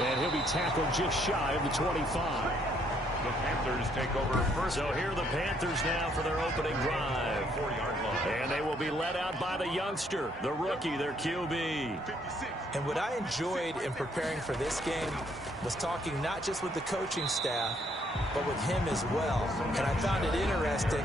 And he'll be tackled just shy of the 25. The Panthers take over first. So here are the Panthers now for their opening drive. 4-yard line. And they will be led out by the youngster, the rookie, their QB. And what I enjoyed in preparing for this game was talking not just with the coaching staff, but with him as well. And I found it interesting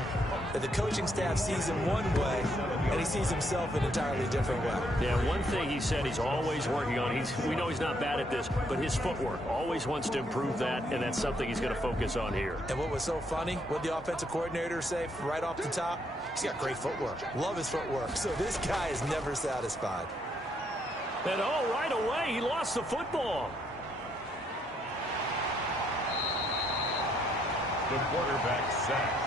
that the coaching staff sees him one way, and he sees himself an entirely different way. Yeah, one thing he said he's always working on, we know he's not bad at this, but his footwork, always wants to improve that, and that's something he's going to focus on here. And what was so funny, what the offensive coordinator say right off the top? He's got great footwork. Love his footwork. So this guy is never satisfied. And right away, he lost the football. The quarterback sacked.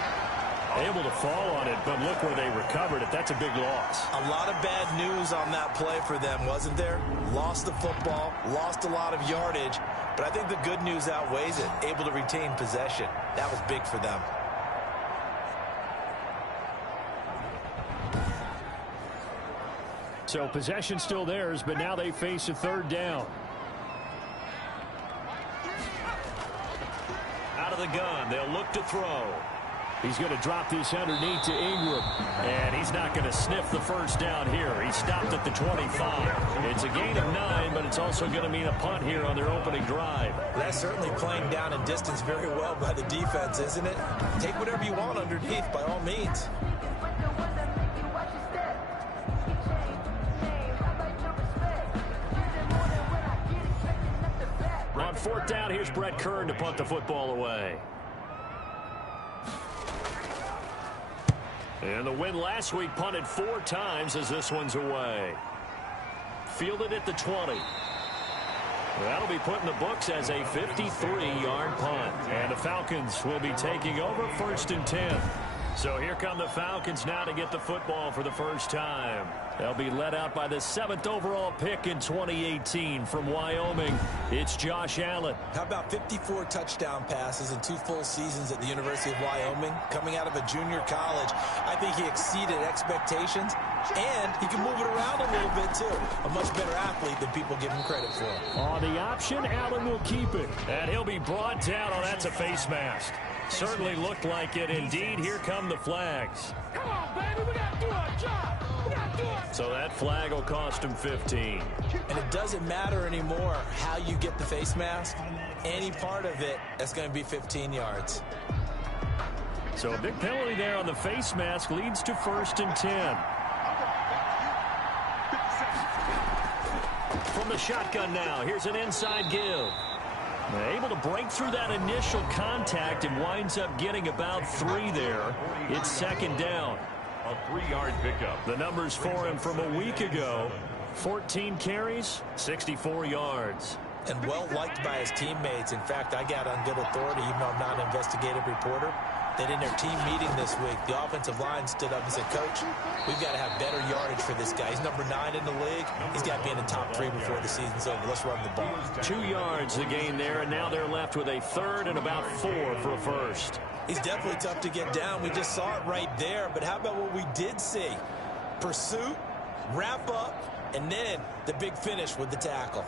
Able to fall on it, but look where they recovered it. That's a big loss. A lot of bad news on that play for them, wasn't there? Lost the football, lost a lot of yardage, but I think the good news outweighs it. Able to retain possession. That was big for them. So possession still theirs, but now they face a third down. Out of the gun, they'll look to throw. He's going to drop this underneath to Ingram. And he's not going to sniff the first down here. He stopped at the 25. It's a gain of 9, but it's also going to mean a punt here on their opening drive. That's certainly playing down in distance very well by the defense, isn't it? Take whatever you want underneath by all means. On fourth down, here's Brett Kern to punt the football away. And the win last week punted 4 times as this one's away. Fielded at the 20. That'll be put in the books as a 53-yard punt. And the Falcons will be taking over 1st and 10. So here come the Falcons now to get the football for the first time. They'll be led out by the 7th overall pick in 2018 from Wyoming. It's Josh Allen. How about 54 touchdown passes in 2 full seasons at the University of Wyoming? Coming out of a junior college, I think he exceeded expectations, and he can move it around a little bit too. A much better athlete than people give him credit for. On the option, Allen will keep it. And he'll be brought down. Oh, that's a face mask. Certainly looked like it. Indeed, here come the flags. Come on, baby, we got to do our job. We got to do it. So that flag will cost him 15. And it doesn't matter anymore how you get the face mask. Any part of it, that's going to be 15 yards. So a big penalty there on the face mask leads to 1st and 10. From the shotgun now, here's an inside give. Able to break through that initial contact and winds up getting about 3 there. It's 2nd down. A 3-yard pickup. The numbers for him from a week ago. 14 carries, 64 yards. And well liked by his teammates. In fact, I got on good authority, even though I'm not an investigative reporter, that in their team meeting this week, the offensive line stood up and said, Coach, we've got to have better yardage for this guy. He's number 9 in the league. He's got to be in the top 3 before the season's over. Let's run the ball. 2 yards the gain there, and now they're left with a 3rd and about 4 for a first. He's definitely tough to get down. We just saw it right there. But how about what we did see? Pursuit, wrap up, and then the big finish with the tackle.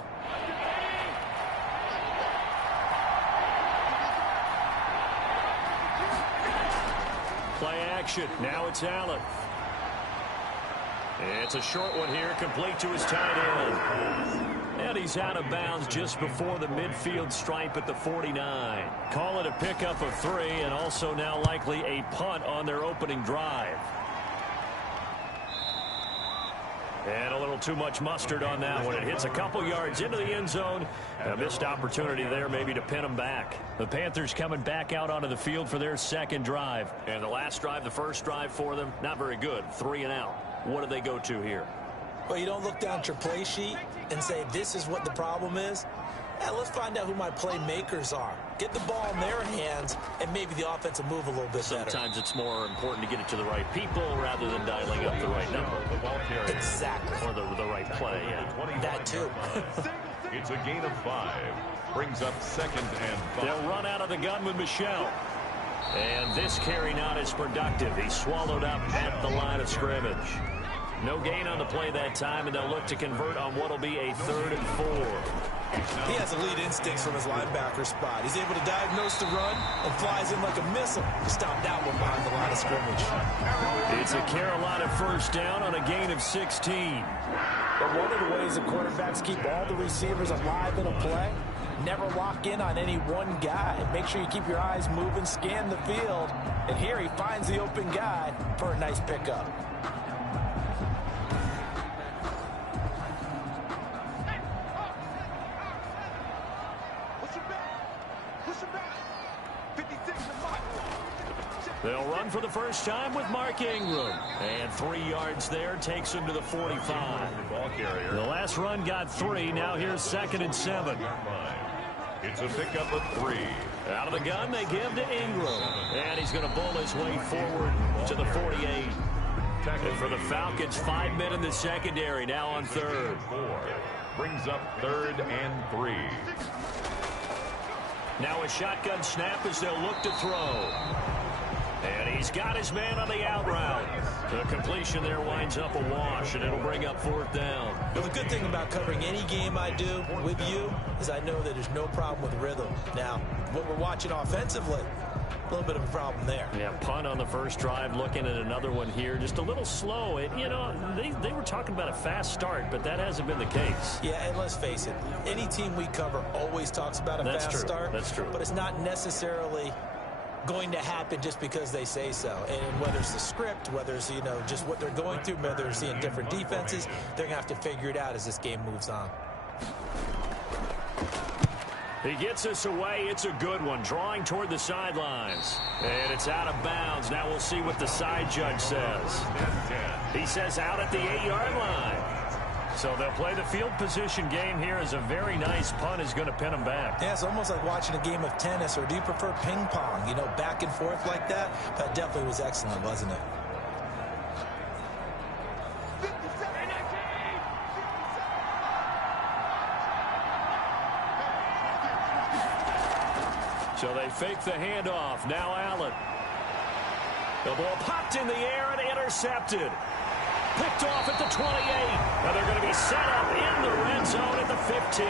Play action. Now it's Allen. It's a short one here, complete to his tight end. And he's out of bounds just before the midfield stripe at the 49. Call it a pickup of 3, and also now likely a punt on their opening drive. And a little too much mustard on that one. It hits a couple yards into the end zone. A missed opportunity there maybe to pin them back. The Panthers coming back out onto the field for their 2nd drive. And the last drive, the first drive for them, not very good. 3 and out. What do they go to here? Well, you don't look down at your play sheet and say, this is what the problem is. Yeah, let's find out who my playmakers are. Get the ball in their hands, and maybe the offense will move a little bit better. Sometimes it's more important to get it to the right people rather than dialing up the right number. Exactly. Or the right play, yeah. That too. It's a gain of 5. Brings up 2nd and 5. They'll run out of the gun with Michel. And this carry not as productive. He's swallowed up at the line of scrimmage. No gain on the play that time, and they'll look to convert on what will be a 3rd and 4. He has elite instincts from his linebacker spot. He's able to diagnose the run and flies in like a missile to stop that one behind the line of scrimmage. It's a Carolina first down on a gain of 16. But one of the ways the quarterbacks keep all the receivers alive in a play, never lock in on any one guy. Make sure you keep your eyes moving, scan the field. And here he finds the open guy for a nice pickup. They'll run for the first time with Mark Ingram. And 3 yards there takes him to the 45. The last run got 3. Now here's 2nd and 7. It's a pickup of 3. Out of the gun, they give to Ingram. And he's going to bull his way forward to the 48. And for the Falcons, 5 men in the secondary now on 3rd. Brings up 3rd and 3. Now a shotgun snap as they'll look to throw. And he's got his man on the out route. The completion there winds up a wash, and it'll bring up 4th down. Well, the good thing about covering any game I do with you is I know that there's no problem with rhythm. Now, what we're watching offensively, a little bit of a problem there. Yeah, punt on the first drive, looking at another one here. Just a little slow. They were talking about a fast start, but that hasn't been the case. Yeah, and let's face it, any team we cover always talks about a fast start. That's true. But it's not necessarily going to happen just because they say so. And whether it's the script, whether it's, just what they're going through, whether they're seeing different defenses, they're going to have to figure it out as this game moves on. He gets us away. It's a good one, drawing toward the sidelines. And it's out of bounds. Now we'll see what the side judge says. He says out at the 8-yard line. So they'll play the field position game here as a very nice punt is going to pin them back. Yeah, it's almost like watching a game of tennis, or do you prefer ping pong, back and forth like that? That definitely was excellent, wasn't it? So they fake the handoff. Now Allen. The ball popped in the air and intercepted. Picked off at the 28. Now they're going to be set up in the red zone at the 15.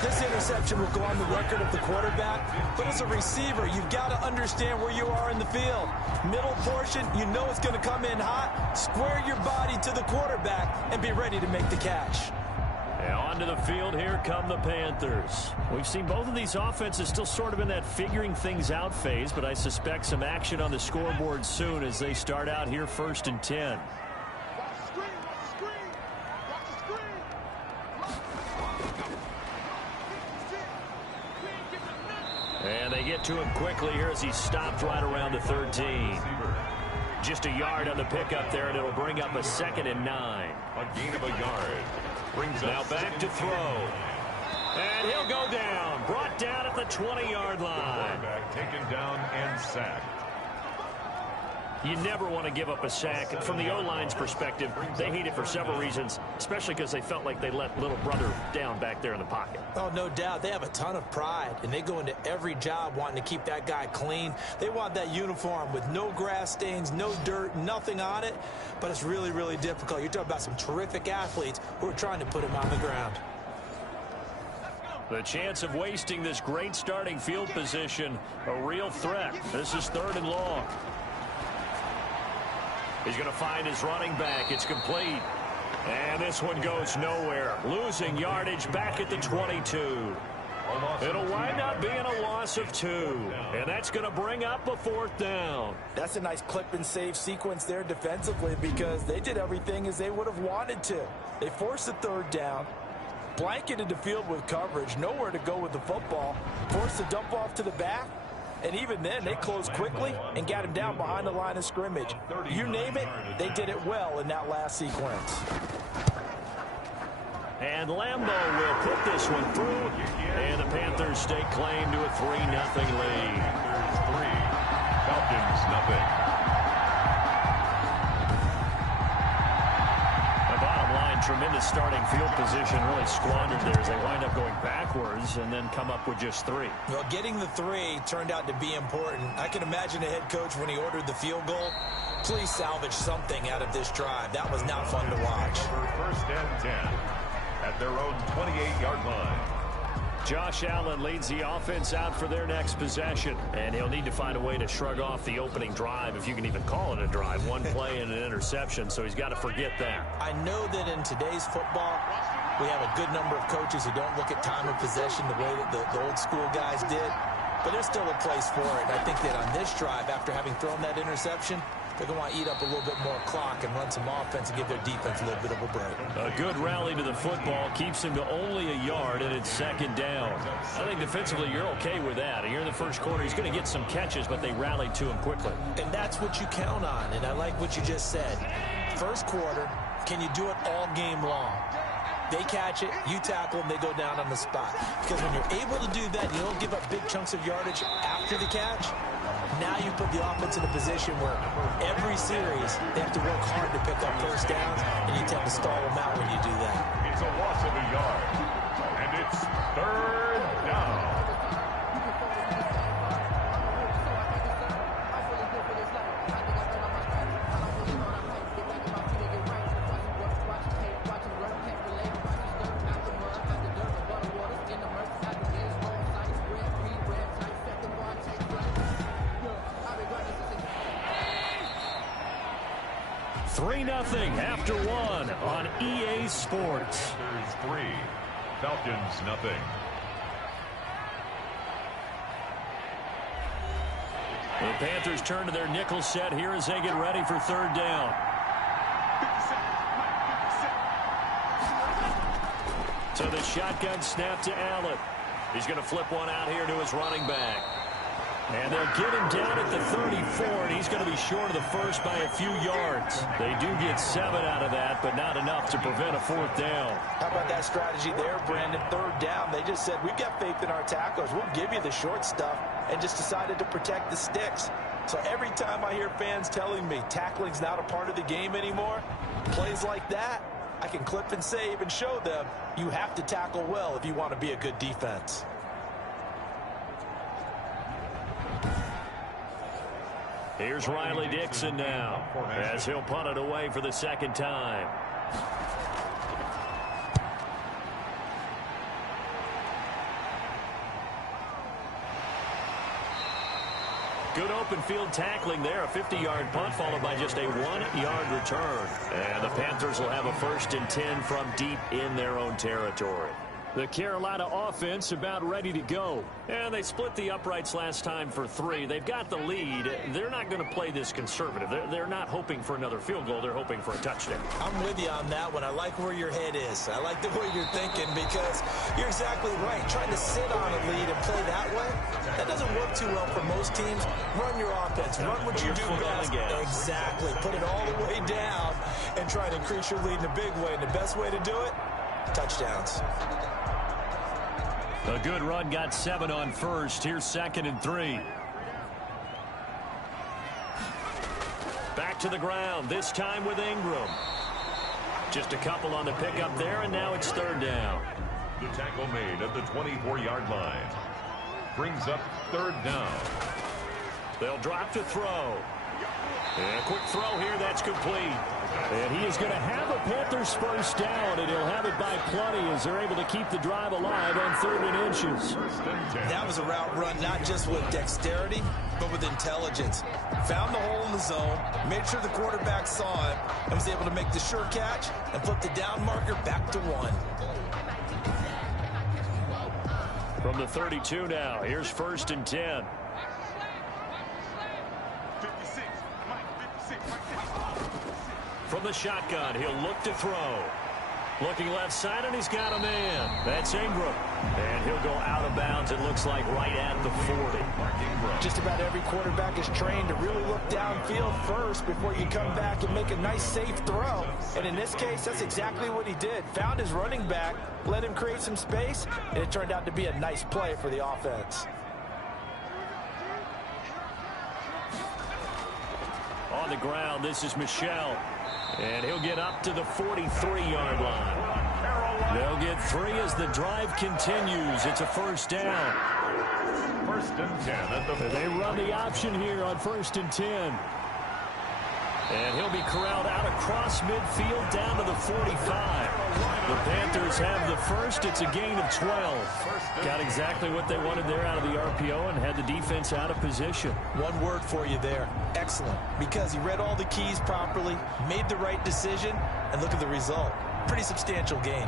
This interception will go on the record of the quarterback, but as a receiver, you've got to understand where you are in the field. Middle portion, it's going to come in hot. Square your body to the quarterback and be ready to make the catch. Now onto the field, here come the Panthers. We've seen both of these offenses still sort of in that figuring things out phase, but I suspect some action on the scoreboard soon as they start out here 1st and 10. And they get to him quickly here as he's stopped right around the 13. Just a yard on the pickup there, and it'll bring up a 2nd and 9. A gain of a yard. Now back to throw. And he'll go down. Brought down at the 20-yard line. Taken down and sacked. You never want to give up a sack. From the O-line's perspective, they hate it for several reasons, especially because they felt like they let little brother down back there in the pocket. Oh, no doubt. They have a ton of pride, and they go into every job wanting to keep that guy clean. They want that uniform with no grass stains, no dirt, nothing on it, but it's really, really difficult. You're talking about some terrific athletes who are trying to put him on the ground. The chance of wasting this great starting field position, a real threat. This is 3rd and long. He's going to find his running back. It's complete. And this one goes nowhere. Losing yardage back at the 22. It'll wind up being a loss of 2. And that's going to bring up a 4th down. That's a nice clip and save sequence there defensively, because they did everything as they would have wanted to. They forced the 3rd down, blanketed the field with coverage, nowhere to go with the football, forced the dump off to the back. And even then, they closed quickly and got him down behind the line of scrimmage. You name it, they did it well in that last sequence. And Lambeau will put this one through. And the Panthers stake claim to a 3-0 lead. 3, Falcons nothing. The bottom line, tremendous starting field position, really squandered there as they wind up going backwards and then come up with just 3. Well, getting the 3 turned out to be important. I can imagine the head coach, when he ordered the field goal, please salvage something out of this drive. That was not fun to watch. 1st and 10. at their own 28-yard line. Josh Allen leads the offense out for their next possession, and he'll need to find a way to shrug off the opening drive, if you can even call it a drive. One play and an interception, so he's got to forget that. I know that in today's football, we have a good number of coaches who don't look at time of possession the way that the old school guys did, but there's still a place for it. I think that on this drive, after having thrown that interception, they're going to want to eat up a little bit more clock and run some offense and give their defense a little bit of a break. A good rally to the football keeps him to only a yard, and it's second down. I think defensively you're okay with that. Here in the first quarter, he's going to get some catches, but they rallied to him quickly. And that's what you count on, and I like what you just said. First quarter, can you do it all game long? They catch it, you tackle them, they go down on the spot. Because when you're able to do that, you don't give up big chunks of yardage after the catch. Now you put the offense in a position where every series they have to work hard to pick up first downs, and you tend to stall them out when you do that. It's a loss of a yard, and it's third down. After one on EA Sports. Panthers 3, Falcons nothing. The Panthers turn to their nickel set here as they get ready for third down. So the shotgun snap to Allen. He's going to flip one out here to his running back. And they'll get him down at the 34, and he's going to be short of the first by a few yards. They do get 7 out of that, but not enough to prevent a fourth down. How about that strategy there, Brandon? Third down, they just said, we've got faith in our tacklers. We'll give you the short stuff, and just decided to protect the sticks. So every time I hear fans telling me tackling's not a part of the game anymore, plays like that, I can clip and save and show them you have to tackle well if you want to be a good defense. Here's Riley Dixon now, as he'll punt it away for the second time. Good open field tackling there. A 50-yard punt followed by just a 1-yard return. And the Panthers will have a 1st and 10 from deep in their own territory. The Carolina offense about ready to go. And they split the uprights last time for 3. They've got the lead. They're not going to play this conservative. They're not hoping for another field goal. They're hoping for a touchdown. I'm with you on that one. I like where your head is. I like the way you're thinking because you're exactly right. Trying to sit on a lead and play that way, that doesn't work too well for most teams. Run your offense. Run what you do best. Exactly. Put it all the way down and try to increase your lead in a big way. And the best way to do it, touchdowns. A good run got 7 on first. Here's 2nd and 3. Back to the ground, this time with Ingram. Just a couple on the pickup there, and now it's 3rd down. The tackle made at the 24-yard line. Brings up 3rd down. They'll drop to throw. And a quick throw here, that's complete. And he is going to have a Panthers first down, and he'll have it by plenty as they're able to keep the drive alive on 3rd and inches. That was a route run not just with dexterity, but with intelligence. Found the hole in the zone, made sure the quarterback saw it, and was able to make the sure catch and flip the down marker back to 1. From the 32 now, here's 1st and 10. From the shotgun, he'll look to throw. Looking left side, and he's got a man. That's Ingram. And he'll go out of bounds, it looks like, right at the 40. Just about every quarterback is trained to really look downfield first before you come back and make a nice, safe throw. And in this case, that's exactly what he did. Found his running back, let him create some space, and it turned out to be a nice play for the offense. On the ground, this is Michel. And he'll get up to the 43-yard line. They'll get 3 as the drive continues. It's a 1st down. 1st and 10 at the 40. They run the option here on 1st and 10. And he'll be corralled out across midfield down to the 45. The Panthers have the first. It's a gain of 12. Got exactly what they wanted there out of the RPO and had the defense out of position. One word for you there. Excellent. Because he read all the keys properly, made the right decision, and look at the result. Pretty substantial gain.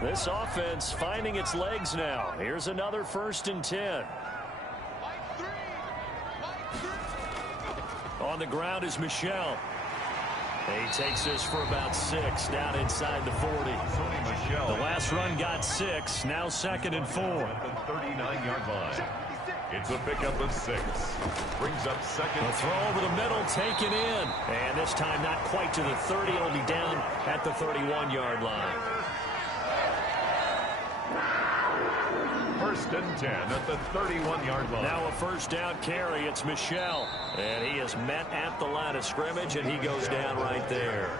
This offense finding its legs now. Here's another 1st and 10. On the ground is Michel. He takes this for about 6 down inside the 40. The last run got 6. Now 2nd and 4. At the 39-yard line. It's a pickup of 6. Brings up 2nd. A throw over the middle, taken in. And this time not quite to the 30. It'll be down at the 31-yard line. 1st and 10 at the 31-yard line. Now a 1st down carry. It's Michel. And he is met at the line of scrimmage, and he goes down right there.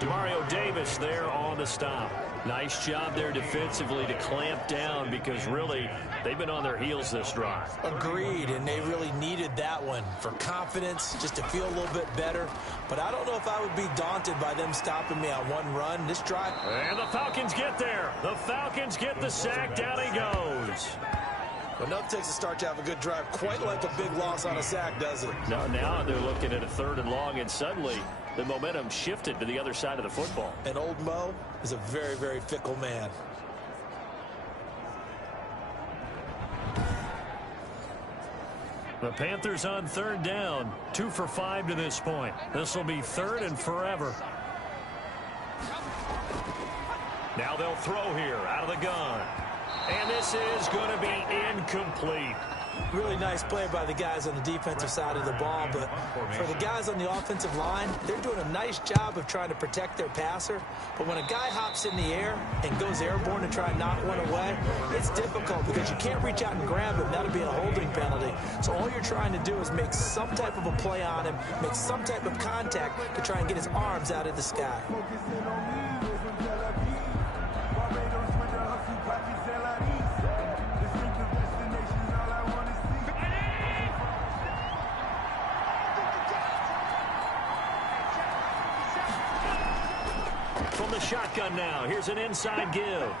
Demario Davis there on the stop. Nice job there defensively to clamp down because really they've been on their heels this drive. Agreed, and they really needed that one for confidence, just to feel a little bit better. But I don't know if I would be daunted by them stopping me on one run. This drive. And the Falcons get there. The Falcons get the sack. Down he goes. But enough takes a start to have a good drive. Quite like a big loss on a sack, does it? Now they're looking at a 3rd and long, and suddenly the momentum shifted to the other side of the football. And old Mo is a very, very fickle man. The Panthers on 3rd down. 2 for 5 to this point. This will be 3rd and forever. Now they'll throw here out of the gun. And this is going to be incomplete. Really nice play by the guys on the defensive side of the ball, but for the guys on the offensive line, they're doing a nice job of trying to protect their passer. But when a guy hops in the air and goes airborne to try and knock one away, it's difficult because you can't reach out and grab him. That'll be a holding penalty. So all you're trying to do is make some type of a play on him, make some type of contact to try and get his arms out of the sky. From the shotgun now, here's an inside give.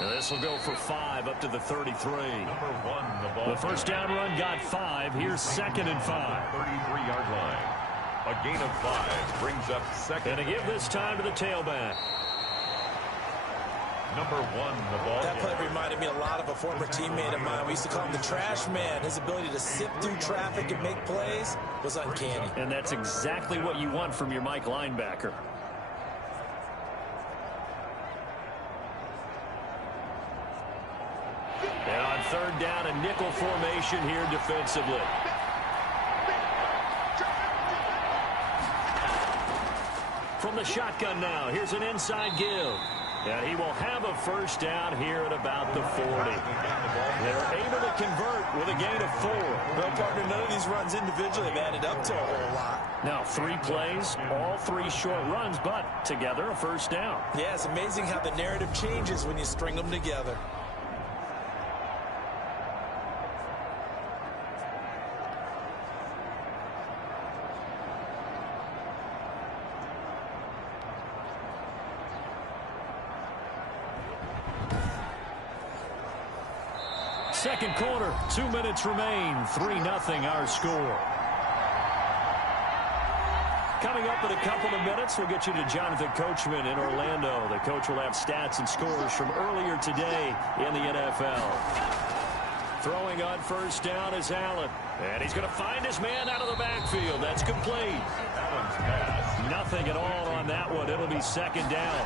Now this will go for 5 up to the 33. Number 1, the ball. The 1st down run got 5. Here's 2nd and 5. 33-yard line. A gain of 5 brings up 2nd. And to give this time to the tailback. Number 1, the ball. That play reminded me a lot of a former teammate of mine. We used to call him the trash man. His ability to sift through traffic and make plays was uncanny. And that's exactly what you want from your Mike linebacker. And on 3rd down, a nickel formation here defensively. From the shotgun now, here's an inside give. And he will have a 1st down here at about the 40. They're able to convert with a gain of 4. Well, partner, none of these runs individually have added up to a whole lot. Now 3 plays, all 3 short runs, but together a 1st down. Yeah, it's amazing how the narrative changes when you string them together. Second quarter, 2 minutes remain. 3-0 our score. Coming up in a couple of minutes, we'll get you to Jonathan Coachman in Orlando. The coach will have stats and scores from earlier today in the NFL. Throwing on 1st down is Allen. And he's going to find his man out of the backfield. That's complete. Allen's pass. Nothing at all on that one. It'll be 2nd down.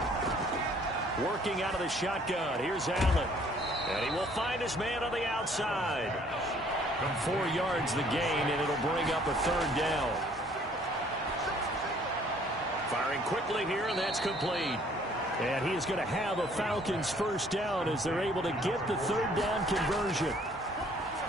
Working out of the shotgun. Here's Allen. And he will find his man on the outside. 4 yards the gain, and it'll bring up a 3rd down. Firing quickly here, and that's complete. And he is going to have a Falcons 1st down as they're able to get the 3rd down conversion.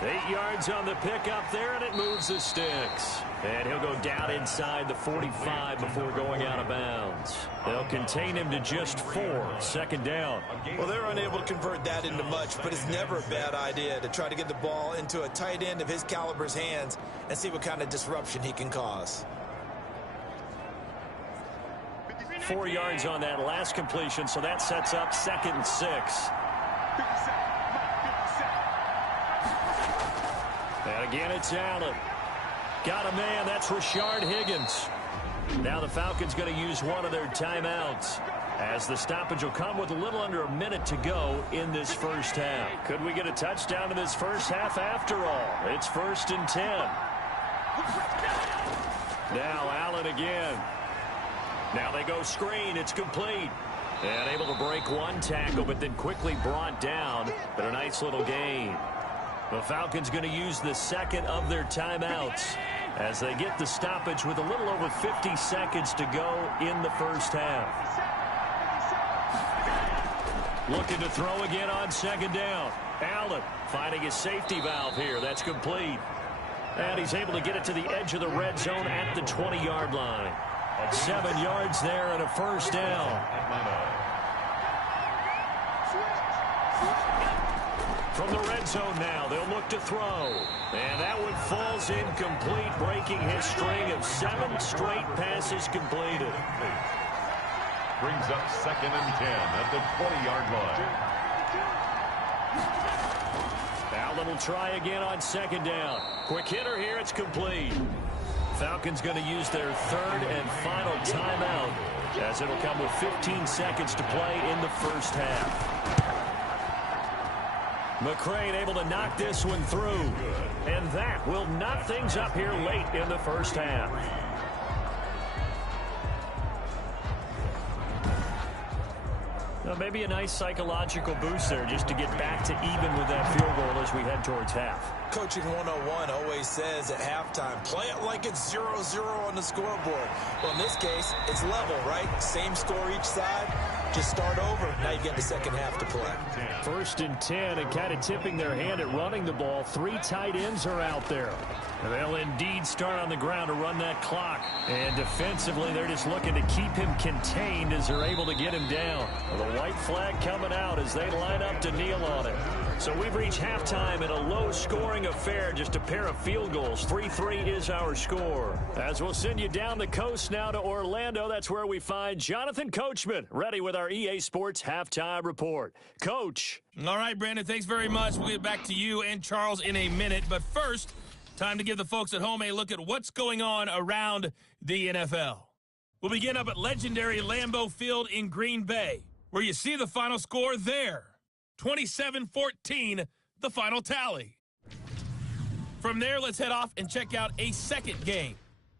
8 yards on the pickup there, and it moves the sticks. And he'll go down inside the 45 before going out of bounds. They'll contain him to just 4. Second down. Well, they're unable to convert that into much, but it's never a bad idea to try to get the ball into a tight end of his caliber's hands and see what kind of disruption he can cause. 4 yards on that last completion, so that sets up 2nd and 6. And again, it's Allen. Got a man. That's Rashard Higgins. Now the Falcons going to use one of their timeouts, as the stoppage will come with a little under a minute to go in this first half. Could we get a touchdown in this first half after all? It's 1st and 10. Now Allen again. Now they go screen. It's complete. And able to break one tackle, but then quickly brought down. But a nice little gain. The Falcons going to use the second of their timeouts as they get the stoppage with a little over 50 seconds to go in the first half. Looking to throw again on 2nd down. Allen finding his safety valve here. That's complete. And he's able to get it to the edge of the red zone at the 20-yard line. 7 yards there and a first down. From the red zone now, they'll look to throw. And that one falls incomplete, breaking his string of 7 straight passes completed. Brings up 2nd and 10 at the 20-yard line. Allen will try again on 2nd down. Quick hitter here, it's complete. Falcons going to use their 3rd and final timeout, as it'll come with 15 seconds to play in the first half. McCrane able to knock this one through, and that will knock things up here late in the first half. Well, maybe a nice psychological boost there just to get back to even with that field goal as we head towards half. Coaching 101 always says at halftime, play it like it's 0-0 on the scoreboard. Well, in this case, it's level, right? Same score each side. Just start over. Now you get the second half to play. 1st and 10, and kind of tipping their hand at running the ball. 3 tight ends are out there. They'll indeed start on the ground to run that clock. And defensively, they're just looking to keep him contained as they're able to get him down. Well, the white flag coming out as they line up to kneel on it. So we've reached halftime in a low-scoring affair, just a pair of field goals. 3-3 is our score. As we'll send you down the coast now to Orlando, that's where we find Jonathan Coachman, ready with our EA Sports Halftime Report. Coach. All right, Brandon, thanks very much. We'll get back to you and Charles in a minute. But first, time to give the folks at home a look at what's going on around the NFL. We'll begin up at legendary Lambeau Field in Green Bay, where you see the final score there. 27-14, the final tally. From there, let's head off and check out a second game.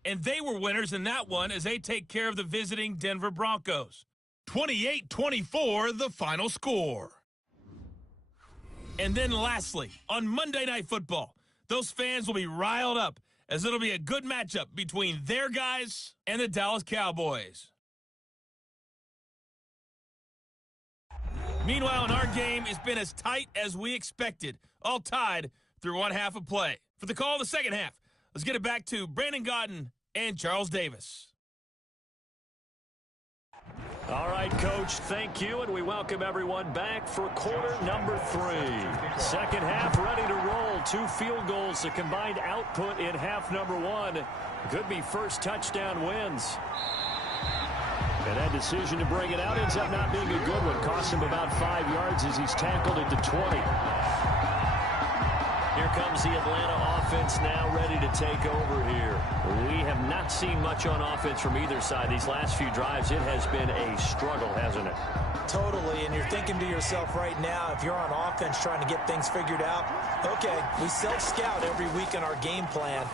And they were winners in that one as they take care of the visiting Denver Broncos. 28-24, the final score. And then lastly, on Monday Night Football, those fans will be riled up as it'll be a good matchup between their guys and the Dallas Cowboys. Meanwhile, in our game, it's been as tight as we expected, all tied through one half of play. For the call of the second half, let's get it back to Brandon Godden and Charles Davis. All right, Coach, thank you, and we welcome everyone back for quarter number 3. Second half ready to roll. 2 field goals, the combined output in half number 1. Could be first touchdown wins. And that decision to bring it out ends up not being a good one. Cost him about 5 yards as he's tackled at the 20. Here comes the Atlanta offense now ready to take over here. We have not seen much on offense from either side. These last few drives, it has been a struggle, hasn't it? Totally, and you're thinking to yourself right now, if you're on offense trying to get things figured out, okay, we self-scout every week in our game plan.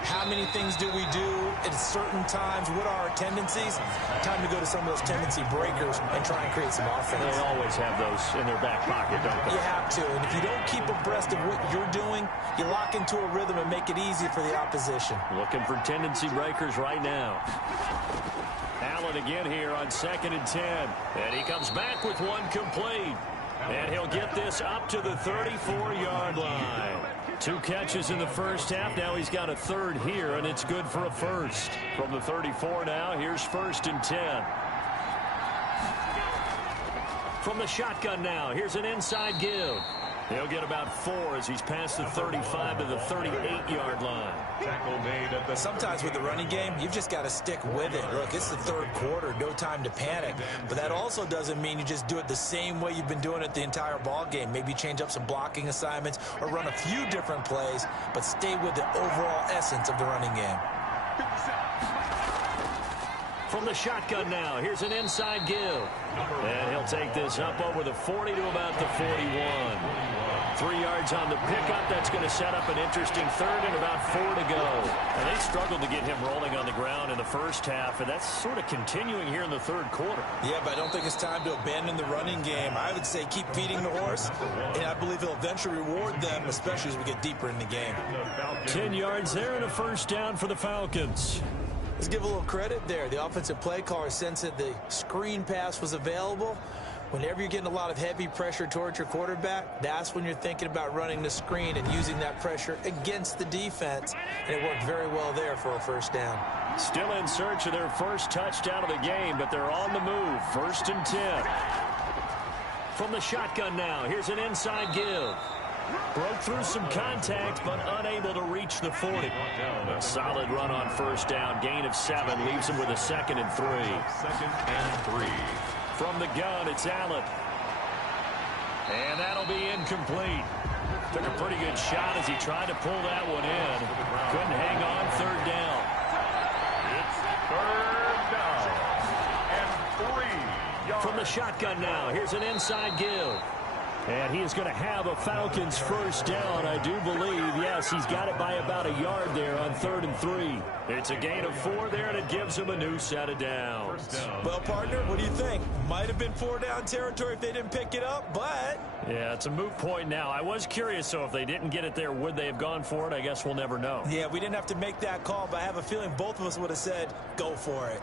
How many things do we do at certain times? What are our tendencies? Time to go to some of those tendency breakers and try and create some offense. They always have those in their back pocket, don't they? You have to. And if you don't keep abreast of what you're doing, you lock into a rhythm and make it easy for the opposition. Looking for tendency breakers right now. Allen again here on 2nd and 10. And he comes back with one complete. And he'll get this up to the 34-yard line. 2 catches in the first half. Now he's got a third here, and it's good for a first. From the 34 now, here's 1st and 10. From the shotgun now, here's an inside give. He'll get about 4 as he's past the 35 to the 38-yard line. Tackle made at the Sometimes with the running game, you've just got to stick with it. Look, it's the 3rd quarter, no time to panic. But that also doesn't mean you just do it the same way you've been doing it the entire ball game. Maybe change up some blocking assignments or run a few different plays, but stay with the overall essence of the running game. From the shotgun now, here's an inside give. And he'll take this up over the 40 to about the 41. 3 yards on the pickup. That's going to set up an interesting third and about 4 to go. And they struggled to get him rolling on the ground in the first half, and that's sort of continuing here in the 3rd quarter. Yeah, but I don't think it's time to abandon the running game. I would say keep feeding the horse, and I believe he'll eventually reward them, especially as we get deeper in the game. 10 yards there and a first down for the Falcons. Let's give a little credit there. The offensive play caller sensed that the screen pass was available. Whenever you're getting a lot of heavy pressure towards your quarterback, that's when you're thinking about running the screen and using that pressure against the defense. And it worked very well there for a first down. Still in search of their first touchdown of the game, but they're on the move. 1st and 10. From the shotgun now, here's an inside give. Broke through some contact, but unable to reach the 40. A solid run on first down. Gain of 7 leaves him with a 2nd and 3. 2nd and 3. From the gun, it's Allen. And that'll be incomplete. Took a pretty good shot as he tried to pull that one in. Couldn't hang on. 3rd down. It's 3rd down and 3 yards. From the shotgun now, here's an inside give. And he is going to have a Falcons first down, I do believe. Yes, he's got it by about a yard there on 3rd and 3. It's a gain of 4 there, and it gives him a new set of downs. Well, partner, what do you think? Might have been 4-down territory if they didn't pick it up, but... Yeah, it's a moot point now. I was curious, so if they didn't get it there, would they have gone for it? I guess we'll never know. Yeah, we didn't have to make that call, but I have a feeling both of us would have said, go for it.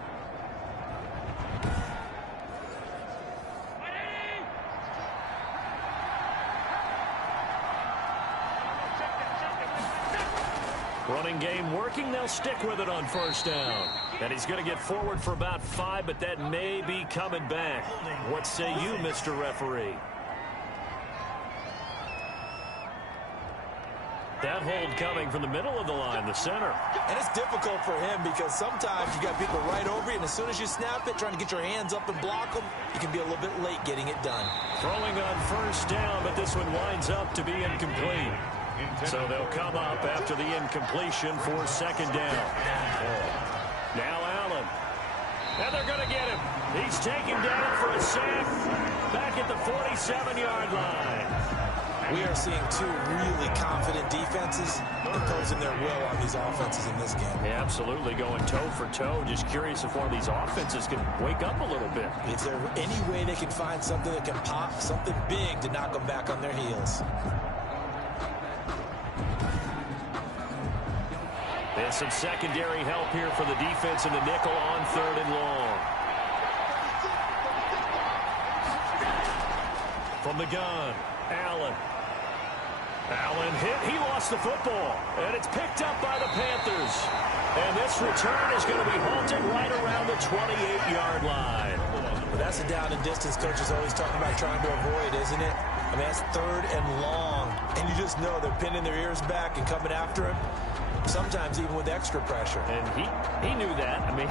Running game working. They'll stick with it on first down. And he's going to get forward for about 5, but that may be coming back. What say you, Mr. Referee? That hold coming from the middle of the line, the center. And it's difficult for him because sometimes you got people right over you, and as soon as you snap it, trying to get your hands up and block them, you can be a little bit late getting it done. Throwing on first down, but this one winds up to be incomplete. So they'll come up after the incompletion for 2nd down. Now Allen. And they're going to get him. He's taken down for a sack back at the 47-yard line. We are seeing 2 really confident defenses imposing their will on these offenses in this game. Yeah, absolutely, going toe for toe. Just curious if one of these offenses can wake up a little bit. Is there any way they can find something that can pop, something big to knock them back on their heels? There's some secondary help here for the defense in the nickel on 3rd and long. From the gun, Allen. Allen hit. He lost the football. And it's picked up by the Panthers. And this return is going to be halted right around the 28-yard line. But that's a down and distance coach is always talking about trying to avoid, isn't it? I mean, that's 3rd and long. And you just know they're pinning their ears back and coming after him. Sometimes even with extra pressure. And he knew that. I mean,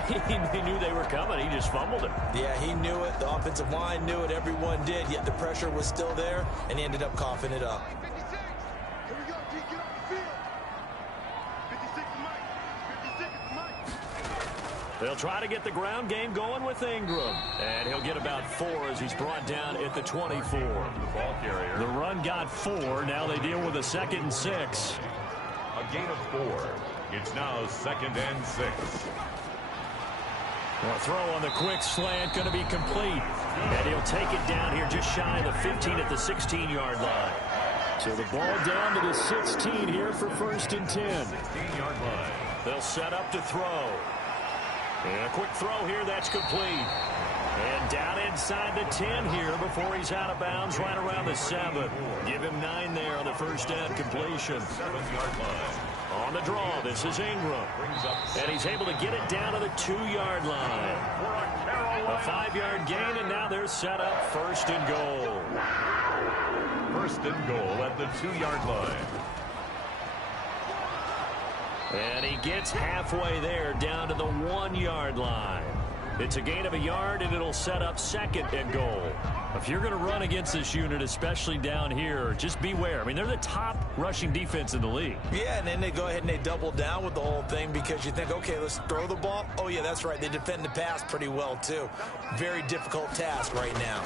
he knew they were coming. He just fumbled it. Yeah, he knew it. The offensive line knew it. Everyone did. Yet the pressure was still there, and he ended up coughing it up. Here we go, G. Get off the field. 56 to Mike. 56 to Mike. They'll try to get the ground game going with Ingram. And he'll get about 4 as he's brought down at the 24. The run got 4. Now they deal with a 2nd and 6. A gain of 4. It's now 2nd and 6. A throw on the quick slant going to be complete. And he'll take it down here just shy of the 15 at the 16-yard line. So the ball down to the 16 here for 1st and 10. 16-yard line. They'll set up to throw. And a quick throw here, that's complete. And down inside the 10 here before he's out of bounds right around the 7. Give him 9 there on the first down completion. 7-yard line. On the draw, this is Ingram. And he's able to get it down to the 2-yard line. A 5-yard gain, and now they're set up first and goal. First and goal at the 2-yard line. And he gets halfway there down to the 1-yard line. It's a gain of a yard, and it'll set up second and goal. If you're going to run against this unit, especially down here, just beware. I mean, they're the top rushing defense in the league. Yeah, and then they go ahead and they double down with the whole thing because you think, okay, let's throw the ball. Oh, yeah, that's right. They defend the pass pretty well, too. Very difficult task right now.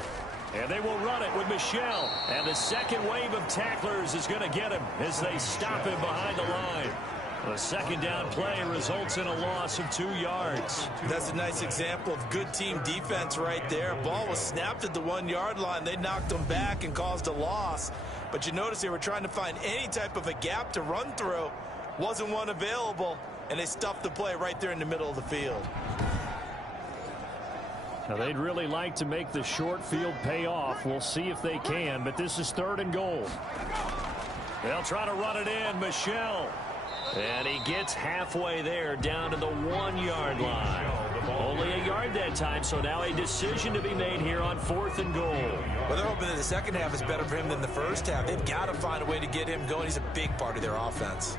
And they will run it with Michel. And the second wave of tacklers is going to get him as they stop him behind the line. A second down play results in a loss of 2 yards. That's a nice example of good team defense right there. Ball was snapped at the 1-yard line. They knocked them back and caused a loss. But you notice they were trying to find any type of a gap to run through. Wasn't one available, and they stuffed the play right there in the middle of the field. Now, they'd really like to make the short field pay off. We'll see if they can, but this is 3rd and goal. They'll try to run it in. Michel. And he gets halfway there down to the 1-yard line. Only a yard that time, so now a decision to be made here on 4th and goal. Well, they're hoping that the second half is better for him than the first half. They've got to find a way to get him going. He's a big part of their offense.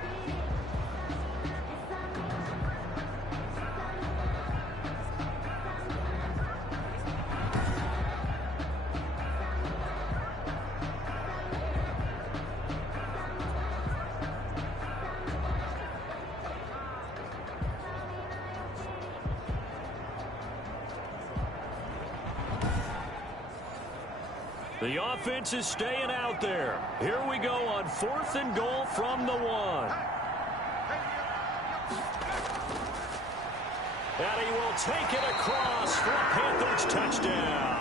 The offense is staying out there. Here we go on 4th and goal from the 1. And he will take it across for a Panthers touchdown.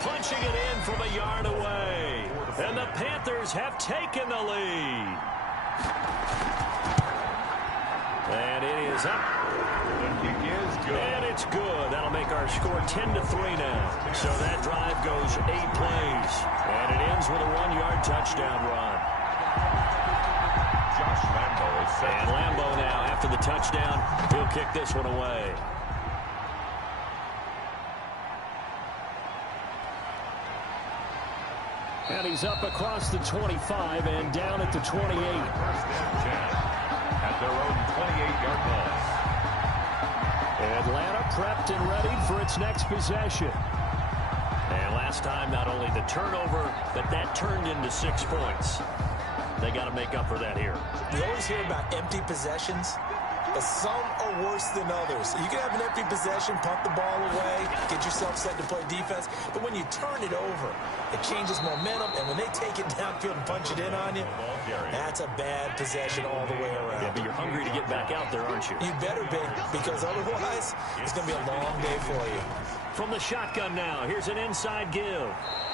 Punching it in from a yard away. And the Panthers have taken the lead. And it is up. The kick is good. And it's good. That'll make our score 10-3 now. So that drive goes 8 plays. And it ends with a 1-yard touchdown run. Josh Lambo is set. And Lambo now, after the touchdown, he'll kick this one away. And he's up across the 25 and down at the 28. First and 10 at their own 28-yard line. Atlanta prepped and ready for its next possession. And last time, not only the turnover, but that turned into 6 points. They got to make up for that here. You always hear about empty possessions, but some are worse than others. You can have an empty possession, punt the ball away, get yourself set to play defense, but when you turn it over, it changes momentum, and when they take it downfield and punch it in on you, that's a bad possession all the way around. Yeah, but you're hungry to get back out there, aren't you? You better be, because otherwise, it's going to be a long day for you. From the shotgun now, here's an inside give.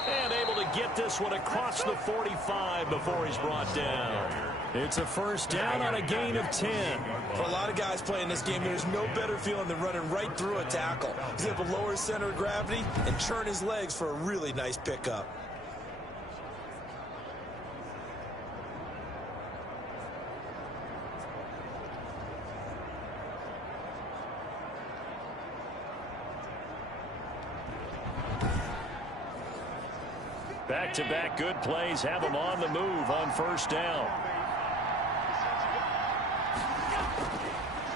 And able to get this one across the 45 before he's brought down. It's a first down on a gain of 10. For a lot of guys playing this game, there's no better feeling than running right through a tackle. He's able to lower his center of gravity and churn his legs for a really nice pickup. Back-to-back good plays have him on the move on first down.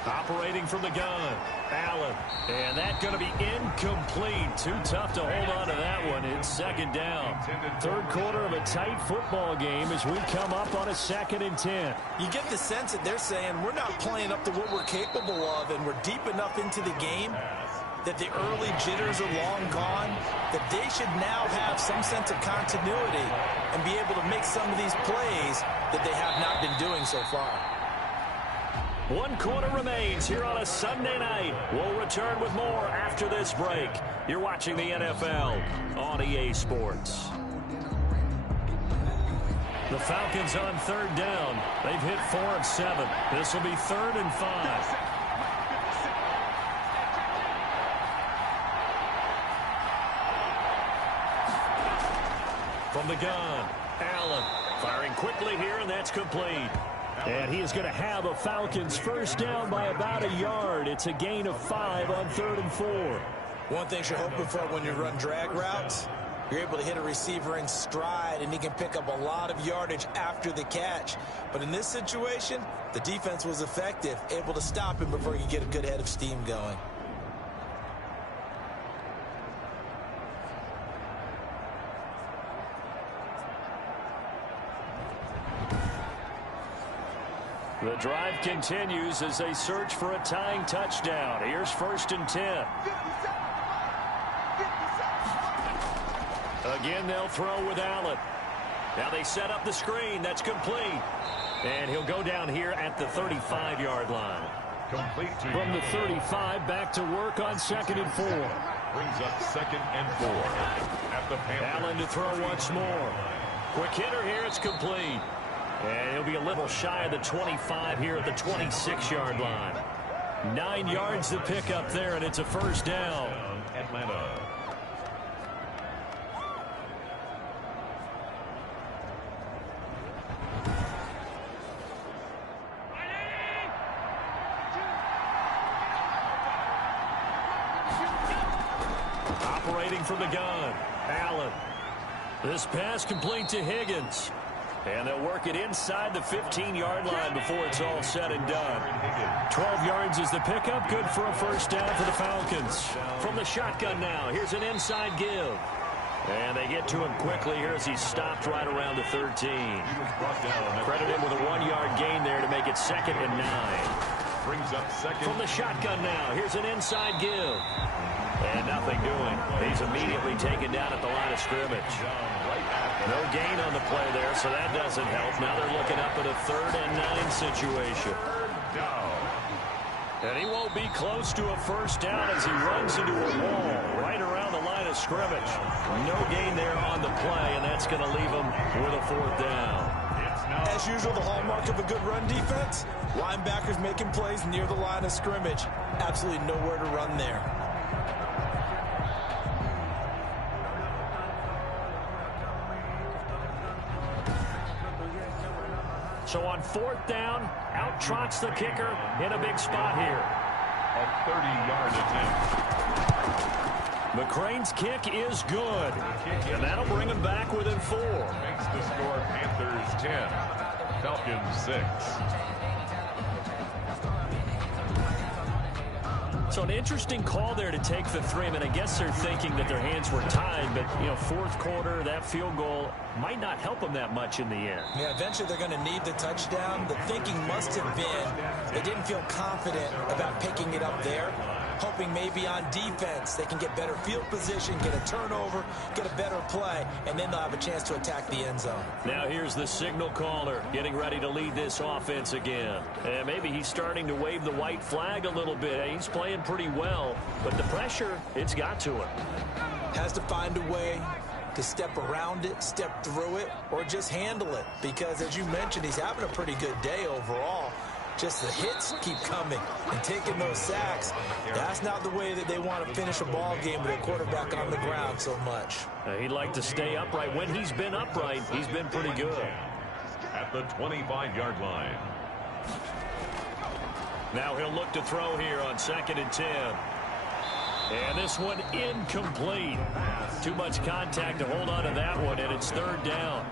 Operating from the gun, Allen. And that's going to be incomplete. Too tough to hold on to that one. It's second down. Third quarter of a tight football game as we come up on a 2nd and 10. You get the sense that they're saying we're not playing up to what we're capable of, and we're deep enough into the game that the early jitters are long gone, that they should now have some sense of continuity and be able to make some of these plays that they have not been doing so far. 1 quarter remains here on a Sunday night. We'll return with more after this break. You're watching the NFL on EA Sports. The Falcons on 3rd down. They've hit 4 of 7. This will be 3rd and 5. From the gun, Allen firing quickly here, and that's complete. And he is going to have a Falcons first down by about a yard. It's a gain of 5 on 3rd and 4. One thing you're hoping for when you run drag routes, you're able to hit a receiver in stride, and he can pick up a lot of yardage after the catch. But in this situation, the defense was effective, able to stop him before he could get a good head of steam going. The drive continues as they search for a tying touchdown. Here's 1st and 10. Again, they'll throw with Allen. Now they set up the screen. That's complete. And he'll go down here at the 35-yard line. Complete to From the 35, back to work on 2nd and 4. brings up 2nd and 4 at the Panthers. Allen to throw once more. Quick hitter here. It's complete. And he'll be a little shy of the 25 here at the 26-yard line. 9 yards to pick up there, and it's a first down. Atlanta. Operating from the gun, Allen. This pass complete to Higgins. And they'll work it inside the 15-yard line before it's all said and done. 12 yards is the pickup. Good for a first down for the Falcons. From the shotgun now, here's an inside give. And they get to him quickly here as he's stopped right around the 13. Credit him with a 1-yard gain there to make it 2nd and 9. Brings up 2nd. From the shotgun now, here's an inside give. And nothing doing. He's immediately taken down at the line of scrimmage. No gain on the play there, so that doesn't help. Now they're looking up at a 3rd and 9 situation. And he won't be close to a first down as he runs into a wall right around the line of scrimmage. No gain there on the play, and that's going to leave him with a 4th down. As usual, the hallmark of a good run defense, linebackers making plays near the line of scrimmage. Absolutely nowhere to run there. So on 4th down, out trots the kicker in a big spot here. A 30-yard attempt. McCrane's kick is good. And that'll bring him back within 4. Makes the score Panthers 10, Falcons 6. So an interesting call there to take the 3. I mean, I guess they're thinking that their hands were tied, but, you know, 4th quarter, that field goal might not help them that much in the end. Yeah, eventually they're going to need the touchdown. The thinking must have been they didn't feel confident about picking it up there, hoping maybe on defense they can get better field position, get a turnover, get a better play, and then they'll have a chance to attack the end zone. Now here's the signal caller getting ready to lead this offense again. And maybe he's starting to wave the white flag a little bit. He's playing pretty well, but the pressure, it's got to him. Has to find a way to step around it, step through it, or just handle it. Because, as you mentioned, he's having a pretty good day overall. Just the hits keep coming and taking those sacks. That's not the way that they want to finish a ball game with a quarterback on the ground so much. He'd like to stay upright. When he's been upright, he's been pretty good. At the 25-yard line. Now he'll look to throw here on 2nd and 10. And this one incomplete. Too much contact to hold on to that one, and it's 3rd down.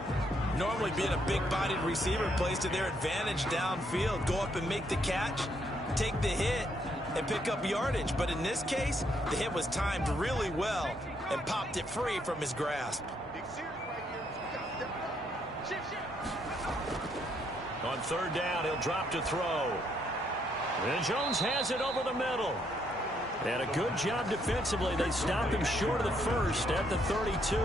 Normally being a big-bodied receiver plays to their advantage downfield. Go up and make the catch, take the hit, and pick up yardage. But in this case, the hit was timed really well and popped it free from his grasp. On 3rd down, he'll drop to throw. And Jones has it over the middle. And a good job defensively. They stop him short of the 1st at the 32.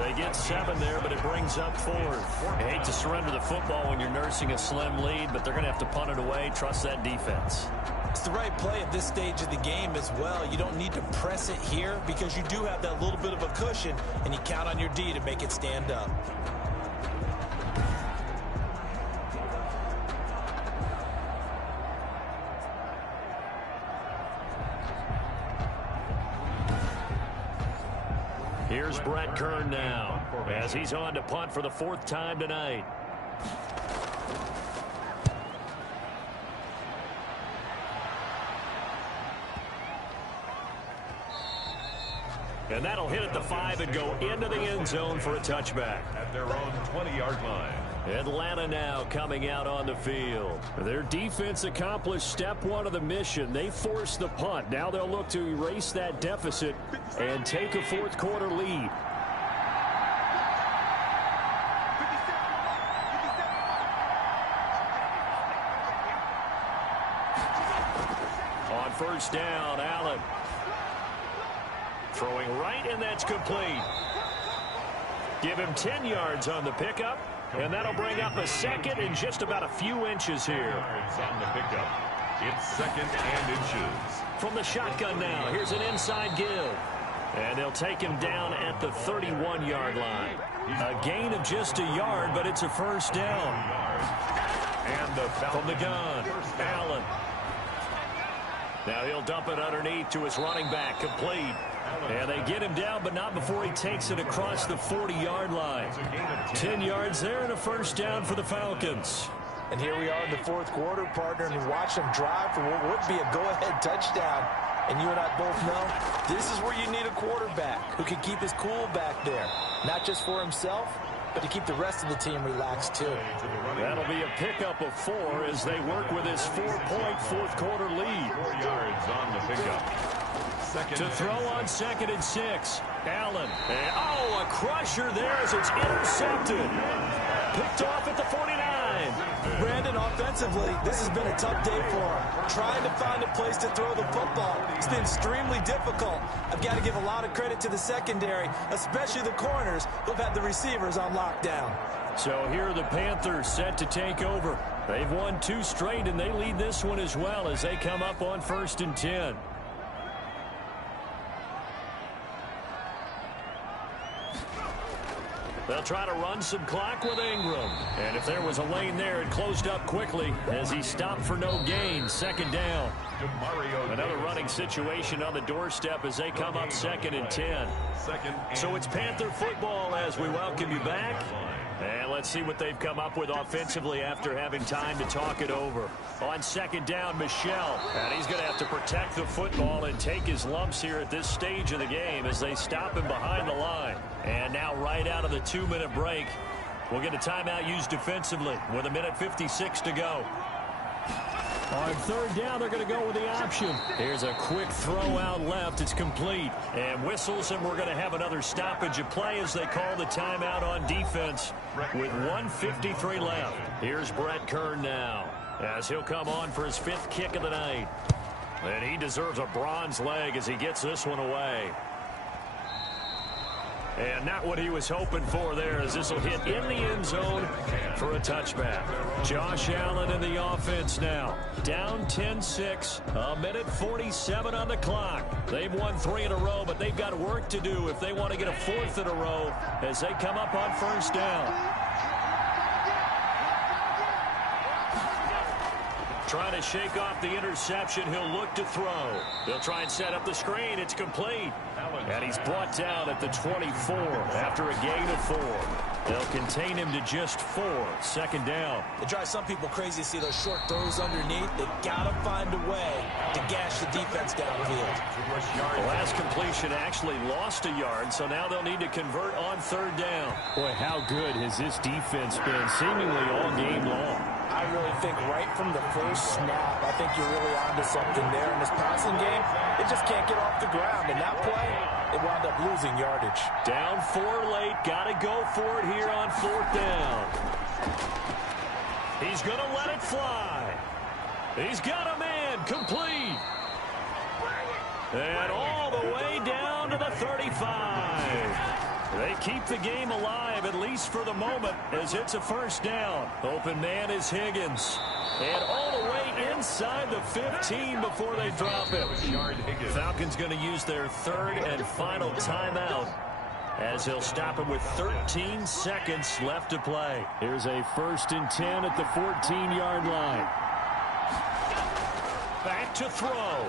They get 7 there, but it brings up 4th. You hate to surrender the football when you're nursing a slim lead, but they're going to have to punt it away. Trust that defense. It's the right play at this stage of the game as well. You don't need to press it here because you do have that little bit of a cushion, and you count on your D to make it stand up. Here's Brett Kern now as he's on to punt for the 4th time tonight. And that'll hit at the 5 and go into the end zone for a touchback. At their own 20-yard line. Atlanta now coming out on the field. Their defense accomplished step 1 of the mission. They forced the punt. Now they'll look to erase that deficit and take a 4th quarter lead. On 1st down, Allen. Throwing right, and that's complete. Give him 10 yards on the pickup, and that'll bring up a 2nd and just about a few inches here. Yards on the pickup. It's 2nd and inches. From the shotgun now, here's an inside give. And they'll take him down at the 31-yard line. A gain of just a yard, but it's a 1st down. And from the gun, Allen. Now he'll dump it underneath to his running back, complete. And they get him down, but not before he takes it across the 40-yard line. 10 yards there and a 1st down for the Falcons. And here we are in the 4th quarter, partner, and you watch them drive for what would be a go-ahead touchdown. And you and I both know this is where you need a quarterback who can keep his cool back there. Not just for himself, but to keep the rest of the team relaxed, too. That'll be a pickup of 4 as they work with his 4-point 4th quarter lead. 4 yards on the pickup. To throw on 2nd and 6. Allen. And, oh, a crusher there as it's intercepted. Picked off at the 49. Brandon, offensively, this has been a tough day for him. Trying to find a place to throw the football. It's been extremely difficult. I've got to give a lot of credit to the secondary, especially the corners who've had the receivers on lockdown. So here are the Panthers set to take over. They've won 2 straight, and they lead this one as well as they come up on 1st and 10. They'll try to run some clock with Ingram. And if there was a lane there, it closed up quickly as he stopped for no gain. 2nd down. Another running situation on the doorstep as they come up 2nd and 10. So it's Panther football as we welcome you back. And let's see what they've come up with offensively after having time to talk it over. On 2nd down, Michel. And he's going to have to protect the football and take his lumps here at this stage of the game as they stop him behind the line. And now right out of the 2-minute break, we'll get a timeout used defensively with 1:56 to go. On 3rd down, they're going to go with the option. Here's a quick throw out left. It's complete. And whistles, and we're going to have another stoppage of play as they call the timeout on defense with 1:53 left. Here's Brett Kern now as he'll come on for his 5th kick of the night. And he deserves a bronze leg as he gets this one away. And not what he was hoping for there as this will hit in the end zone for a touchback. Josh Allen in the offense now. Down 10-6, 1:47 on the clock. They've won 3 in a row, but they've got work to do if they want to get a 4th in a row as they come up on 1st down. Trying to shake off the interception. He'll look to throw. They'll try and set up the screen. It's complete. And he's brought down at the 24 after a gain of 4. They'll contain him to just 4. 2nd down. It drives some people crazy to see those short throws underneath. They've got to find a way to gash the defense downfield. The last completion actually lost a yard, so now they'll need to convert on 3rd down. Boy, how good has this defense been seemingly all game long. I really think right from the first snap, I think you're really onto something there in this passing game. It just can't get off the ground. And that play, it wound up losing yardage. Down 4 late. Got to go for it here on 4th down. He's going to let it fly. He's got a man complete. And all the way down to the 35. They keep the game alive, at least for the moment, as it's a 1st down. Open man is Higgins. And all the way inside the 15 before they drop him. Falcons going to use their 3rd and final timeout as he'll stop him with 13 seconds left to play. Here's a 1st and 10 at the 14-yard line. Back to throw.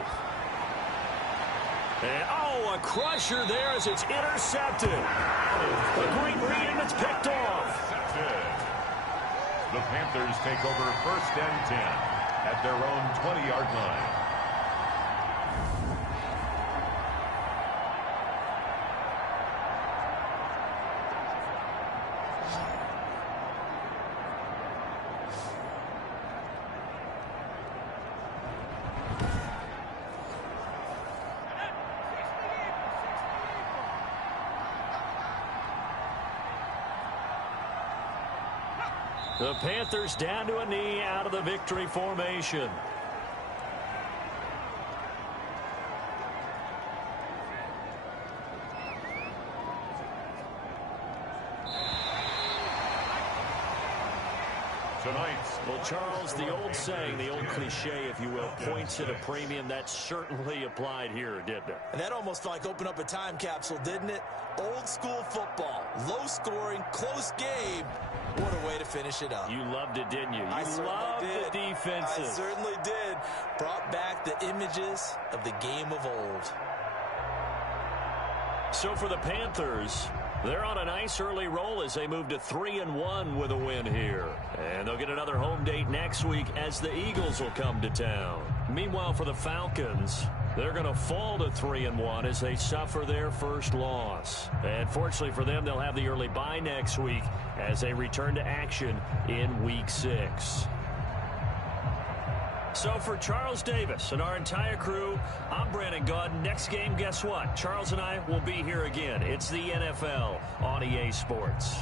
And, oh, a crusher there as it's intercepted. A great read, and it's picked off. The Panthers take over 1st and 10 at their own 20-yard line. The Panthers down to a knee out of the victory formation. Well, Charles, the old saying, the old cliche, if you will, points at a premium. That certainly applied here, didn't it? And that almost like opened up a time capsule, didn't it? Old school football, low scoring, close game. What a way to finish it up. You loved it, didn't you? I loved the defenses. I certainly did. Brought back the images of the game of old. So for the Panthers, they're on a nice early roll as they move to 3-1 with a win here. And they'll get another home date next week as the Eagles will come to town. Meanwhile, for the Falcons, they're going to fall to 3-1 as they suffer their first loss. And fortunately for them, they'll have the early bye next week as they return to action in Week 6. So for Charles Davis and our entire crew, I'm Brandon Gaudin. Next game, guess what? Charles and I will be here again. It's the NFL on EA Sports.